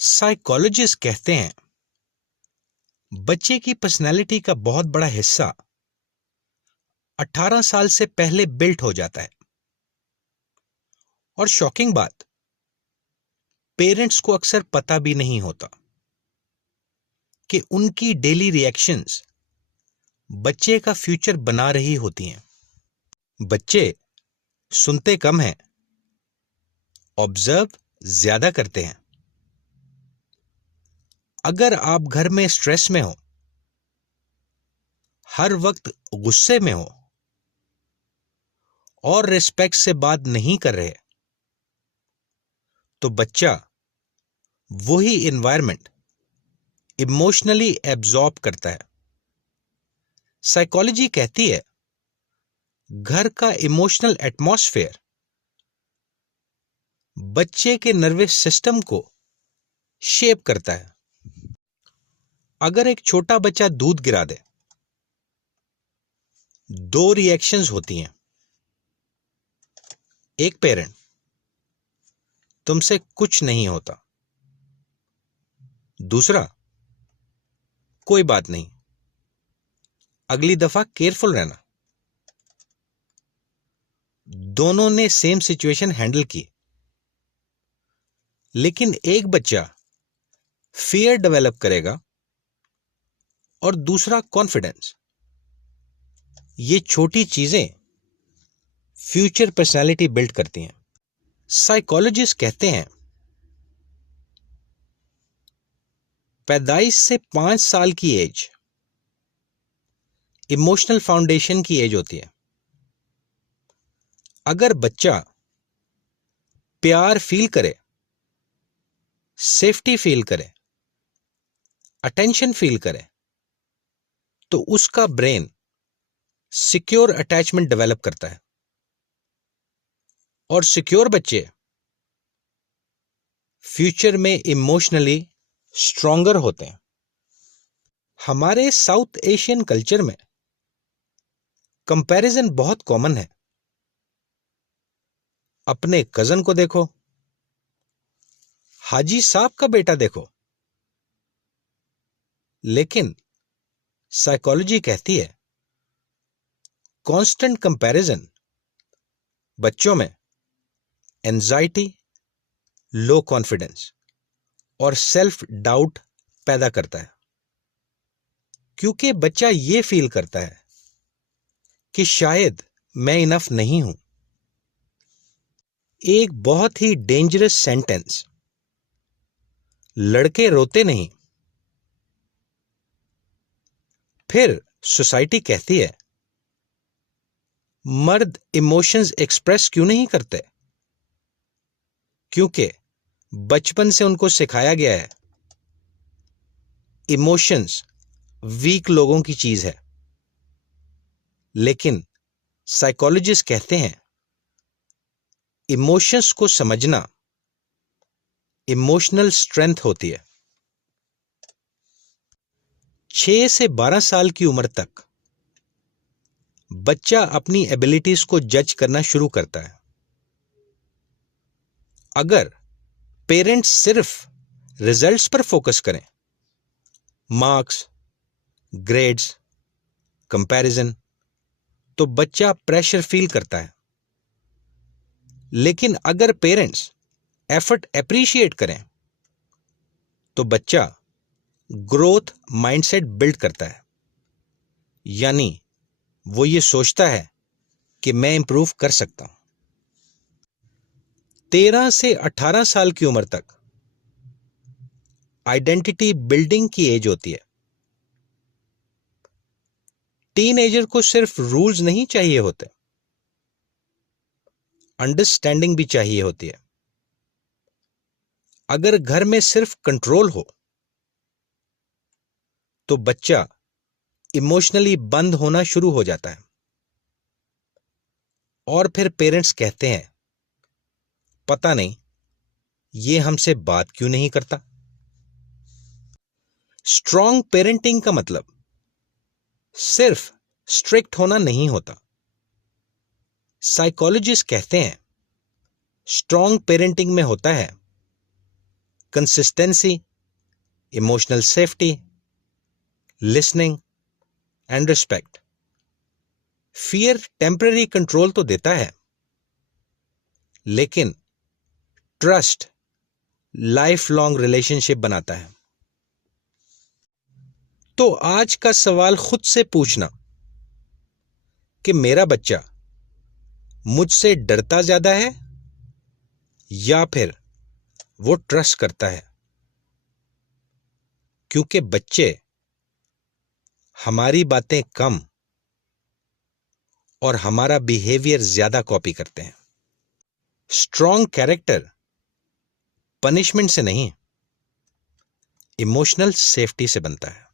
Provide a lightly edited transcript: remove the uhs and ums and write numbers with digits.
Psychologist कहते हैं बच्चे की पर्सनैलिटी का बहुत बड़ा हिस्सा 18 साल से पहले बिल्ट हो जाता है। और शॉकिंग बात, पेरेंट्स को अक्सर पता भी नहीं होता कि उनकी डेली रिएक्शंस बच्चे का फ्यूचर बना रही होती हैं। बच्चे सुनते कम हैं, ऑब्जर्व ज्यादा करते हैं। अगर आप घर में स्ट्रेस में हो, हर वक्त गुस्से में हो और रिस्पेक्ट से बात नहीं कर रहे, तो बच्चा वही एनवायरनमेंट इमोशनली एब्जॉर्ब करता है। साइकोलॉजी कहती है घर का इमोशनल एटमॉस्फेयर बच्चे के नर्वस सिस्टम को शेप करता है। अगर एक छोटा बच्चा दूध गिरा दे, दो रिएक्शंस होती हैं। एक पेरेंट, तुमसे कुछ नहीं होता। दूसरा, कोई बात नहीं, अगली दफा केयरफुल रहना। दोनों ने सेम सिचुएशन हैंडल की, लेकिन एक बच्चा फियर डेवलप करेगा और दूसरा कॉन्फिडेंस। ये छोटी चीजें फ्यूचर पर्सनालिटी बिल्ड करती हैं। साइकोलॉजिस्ट कहते हैं पैदाइश से 5 साल की एज इमोशनल फाउंडेशन की एज होती है। अगर बच्चा प्यार फील करे, सेफ्टी फील करे, अटेंशन फील करे, तो उसका ब्रेन सिक्योर अटैचमेंट डेवलप करता है। और सिक्योर बच्चे फ्यूचर में इमोशनली स्ट्रॉन्गर होते हैं। हमारे साउथ एशियन कल्चर में कंपैरिजन बहुत कॉमन है। अपने कजन को देखो, हाजी साहब का बेटा देखो। लेकिन साइकोलॉजी कहती है कांस्टेंट कंपैरिजन बच्चों में एंजाइटी, लो कॉन्फिडेंस और सेल्फ डाउट पैदा करता है, क्योंकि बच्चा यह फील करता है कि शायद मैं इनफ नहीं हूं। एक बहुत ही डेंजरस सेंटेंस, लड़के रोते नहीं। फिर सोसाइटी कहती है मर्द इमोशंस एक्सप्रेस क्यों नहीं करते? क्योंकि बचपन से उनको सिखाया गया है इमोशंस वीक लोगों की चीज है। लेकिन साइकोलॉजिस्ट कहते हैं इमोशंस को समझना इमोशनल स्ट्रेंथ होती है। 6 से 12 साल की उम्र तक बच्चा अपनी एबिलिटीज को जज करना शुरू करता है। अगर पेरेंट्स सिर्फ रिजल्ट्स पर फोकस करें, मार्क्स, ग्रेड्स, कंपैरिजन, तो बच्चा प्रेशर फील करता है। लेकिन अगर पेरेंट्स एफर्ट एप्रिशिएट करें, तो बच्चा ग्रोथ माइंडसेट बिल्ड करता है। यानी वो ये सोचता है कि मैं इंप्रूव कर सकता हूं। 13 से 18 साल की उम्र तक आइडेंटिटी बिल्डिंग की एज होती है। टीनएजर को सिर्फ रूल्स नहीं चाहिए होते, अंडरस्टैंडिंग भी चाहिए होती है। अगर घर में सिर्फ कंट्रोल हो, तो बच्चा इमोशनली बंद होना शुरू हो जाता है। और फिर पेरेंट्स कहते हैं पता नहीं ये हमसे बात क्यों नहीं करता। स्ट्रॉन्ग पेरेंटिंग का मतलब सिर्फ स्ट्रिक्ट होना नहीं होता। साइकोलॉजिस्ट कहते हैं स्ट्रॉन्ग पेरेंटिंग में होता है consistency, emotional safety, listening and respect. Fear temporary control तो देता है, लेकिन ट्रस्ट लाइफ लॉन्ग रिलेशनशिप बनाता है। तो आज का सवाल खुद से पूछना कि मेरा बच्चा मुझसे डरता ज्यादा है या फिर वो ट्रस्ट करता है, क्योंकि बच्चे हमारी बातें कम और हमारा बिहेवियर ज्यादा कॉपी करते हैं। स्ट्रॉन्ग कैरेक्टर पनिशमेंट से नहीं, इमोशनल सेफ्टी से बनता है।